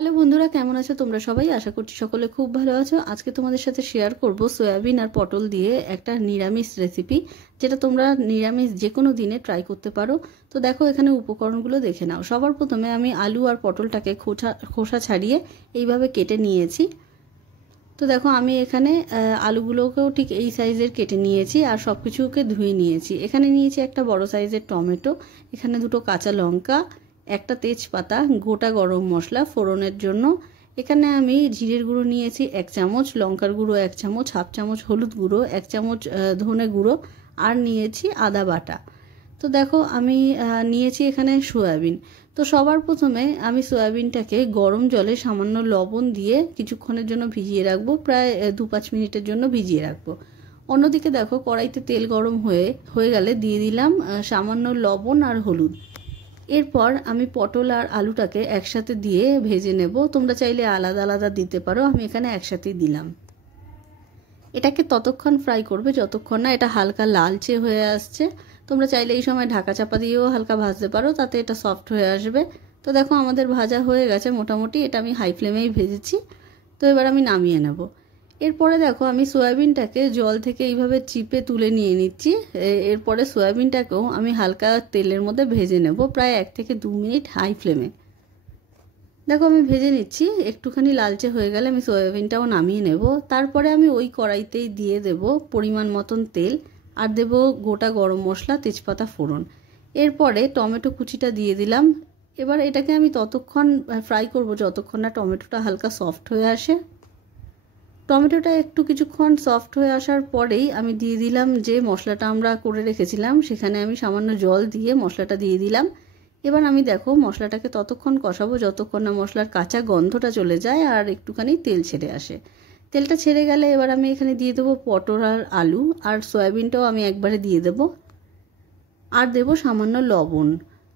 Hello বন্ধুরা, কেমন আছো তোমরা সবাই? আশা করছি সকলে খুব ভালো আছো। আজকে তোমাদের সাথে শেয়ার করব সয়াবিন আর পটল দিয়ে একটা নিরামিষ রেসিপি, যেটা তোমরা নিরামিষ যে কোনো দিনে ট্রাই করতে পারো। তো দেখো এখানে উপকরণগুলো দেখে নাও। সবার প্রথমে আমি আলু আর পটলটাকে খোসা ছাড়িয়ে এইভাবে কেটে নিয়েছি। তো দেখো আমি এখানে আলুগুলোকেও ঠিক এই সাইজের কেটে নিয়েছি আর সব কিছুকে ধুয়ে নিয়েছি। এখানে নিয়েছি একটা বড় সাইজের টমেটো, এখানে দুটো কাঁচা লঙ্কা, একটা তেজপাতা, গোটা গরম মশলা ফোড়নের জন্য। এখানে আমি জিরের গুঁড়ো নিয়েছি 1 চামচ, লঙ্কার গুঁড়ো 1 চামচ, হাফ চামচ হলুদ গুঁড়ো, 1 চামচ ধনে গুঁড়ো, আর নিয়েছি আদা বাটা। তো দেখো আমি নিয়েছি এখানে সয়াবিন। তো সবার প্রথমে আমি সয়াবিনটাকে গরম জলে সামান্য লবণ দিয়ে কিছুক্ষণের জন্য ভিজিয়ে রাখবো, প্রায় 2-5 মিনিটের জন্য ভিজিয়ে রাখবো। অন্যদিকে দেখো কড়াইতে তেল গরম হয়ে গেলে দিয়ে দিলাম সামান্য লবণ আর হলুদ। এরপর আমি পটল আর আলুটাকে একসাথে দিয়ে ভেজে নেব। তোমরা চাইলে আলাদা আলাদা দিতে পারো, আমি এখানে একসাথেই দিলাম। এটাকে ততক্ষণ ফ্রাই করবে যতক্ষণ না এটা হালকা লালচে হয়ে আসছে। তোমরা চাইলে এই সময় ঢাকা চাপা দিয়েও হালকা ভাজতে পারো, তাতে এটা সফট হয়ে আসবে। তো দেখো আমাদের ভাজা হয়ে গেছে মোটামুটি, এটা আমি হাই ফ্লেমেই ভেজেছি। তো এবার আমি নামিয়ে নেব। এরপরে দেখো আমি সয়াবিনটাকে জল থেকে এইভাবে চিপে তুলে নিয়ে নিচ্ছি। এরপরে সয়াবিনটাকেও আমি হালকা তেলের মধ্যে ভেজে নেব, প্রায় 1 থেকে 2 মিনিট হাই ফ্লেমে। দেখো আমি ভেজে নিচ্ছি, একটুখানি লালচে হয়ে গেলে আমি সয়াবিনটাও নামিয়ে নেব। তারপরে আমি ওই কড়াইতেই দিয়ে দেব পরিমাণ মতন তেল, আর দেব গোটা গরম মশলা, তেজপাতা ফোড়ন। এরপরে টমেটো কুচিটা দিয়ে দিলাম। এবার এটাকে আমি ততক্ষণ ফ্রাই করব যতক্ষণ না টমেটোটা হালকা সফট হয়ে আসে। টমেটোটা একটু কিছুক্ষণ সফট হয়ে আসার পরেই আমি দিয়ে দিলাম যে মশলাটা আমরা করে রেখেছিলাম, সেখানে আমি সামান্য জল দিয়ে মশলাটা দিয়ে দিলাম। এবার আমি দেখো মশলাটাকে ততক্ষণ কষাবো যতক্ষণ না মশলার কাঁচা গন্ধটা চলে যায় আর একটুখানি তেল ছেড়ে আসে। তেলটা ছেড়ে গেলে এবার আমি এখানে দিয়ে দেবো পটল আর আলু, আর সয়াবিনটাও আমি একবারে দিয়ে দেবো, আর দেবো সামান্য লবণ।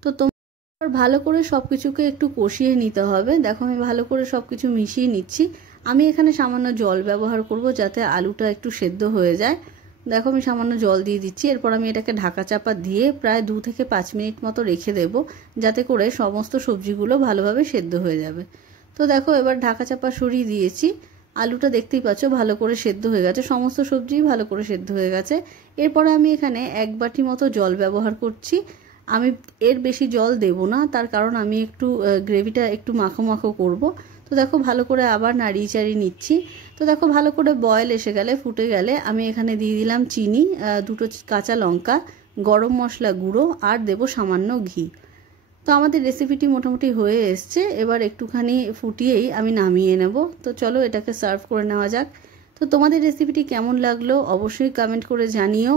তো তোমরা ভালো করে সব কিছুকে একটু কষিয়ে নিতে হবে। দেখো আমি ভালো করে সব কিছু মিশিয়ে নিচ্ছি। আমি এখানে সামান্য জল ব্যবহার করব যাতে আলুটা একটু সেদ্ধ হয়ে যায়। দেখো আমি সামান্য জল দিয়ে দিচ্ছি। এরপর আমি এটাকে ঢাকা চাপা দিয়ে প্রায় 2 থেকে 5 মিনিট মতো রেখে দেব, যাতে করে সমস্ত সবজিগুলো ভালোভাবে সেদ্ধ হয়ে যাবে। তো দেখো এবার ঢাকা চাপা সরিয়ে দিয়েছি। আলুটা দেখতেই পাচ্ছ ভালো করে সেদ্ধ হয়ে গেছে, সমস্ত সবজি ভালো করে সেদ্ধ হয়ে গেছে। এরপরে আমি এখানে 1 বাটি মতো জল ব্যবহার করছি। আমি এর বেশি জল দেব না, তার কারণ আমি একটু গ্রেভিটা একটু মাখো মাখো করব। তো দেখো ভালো করে আবার নাড়িয়ে চাড়িয়ে নিচ্ছি। তো দেখো ভালো করে বয়েল এসে গেলে, ফুটে গেলে আমি এখানে দিয়ে দিলাম চিনি, 2টো কাঁচা লঙ্কা, গরম মশলা গুঁড়ো, আর দেব সামান্য ঘি। তো আমাদের রেসিপিটি মোটামুটি হয়ে এসছে। এবার একটুখানি ফুটিয়েই আমি নামিয়ে নেব। তো চলো এটাকে সার্ভ করে নেওয়া যাক। তো তোমাদের রেসিপিটি কেমন লাগলো অবশ্যই কমেন্ট করে জানিও।